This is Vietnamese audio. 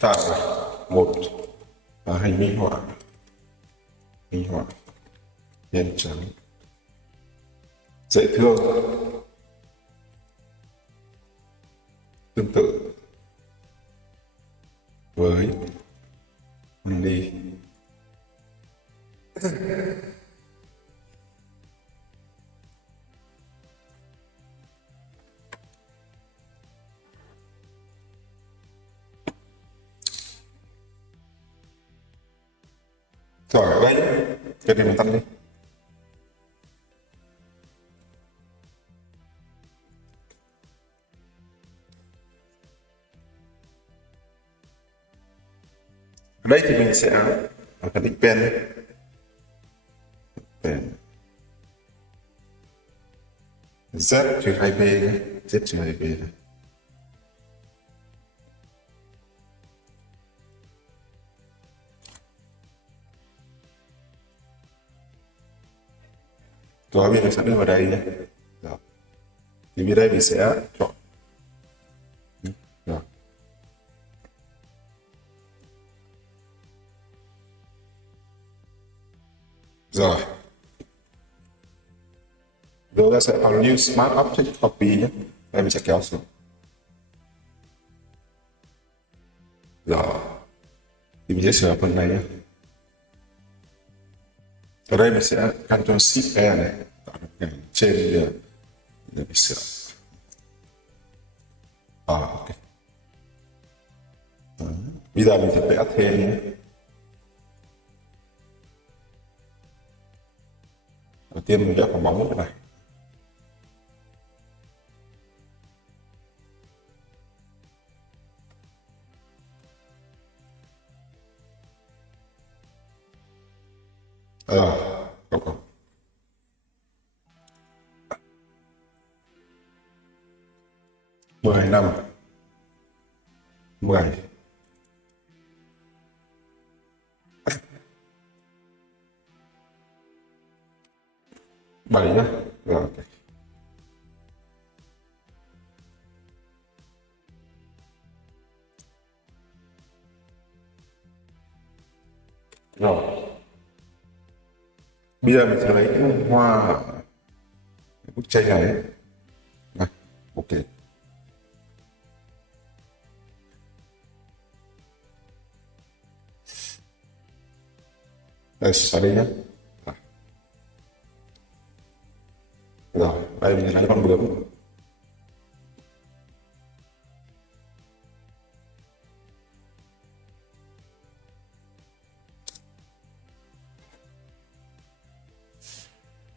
tạo một hình minh họa, nhân trắng dễ thương, tương tự với mình đi. Rồi ở đây cái này mình tắt đi. Ở đây thì mình sẽ ở phần tích pen đấy. Z trừ 2B đấy, Z trừ 2B này. Rồi bây giờ sẽ đưa vào đây nhé. Rồi. Thì bên đây mình sẽ chọn. Rồi. Rồi. Rồi ta sẽ vào New Smart Object Copy nhé. Đây mình sẽ kéo xuống. Rồi. Thì mình sẽ sửa phần này nhé. Ở đây mình sẽ Ctrl Shift E này, tạo được cái trên để mình sửa. Ok. Đó. Bây giờ mình sẽ vẽ thêm nhé. Đầu tiên mình vẽ quả bóng như thế này. Không. 10 năm 10 7 nhá. Rồi. Rồi. Bây giờ mình sẽ lấy cái hoa cái bức tranh này ấy. Này, ok. Đây, xóa đi nhé. Rồi, đây mình lấy con bướm.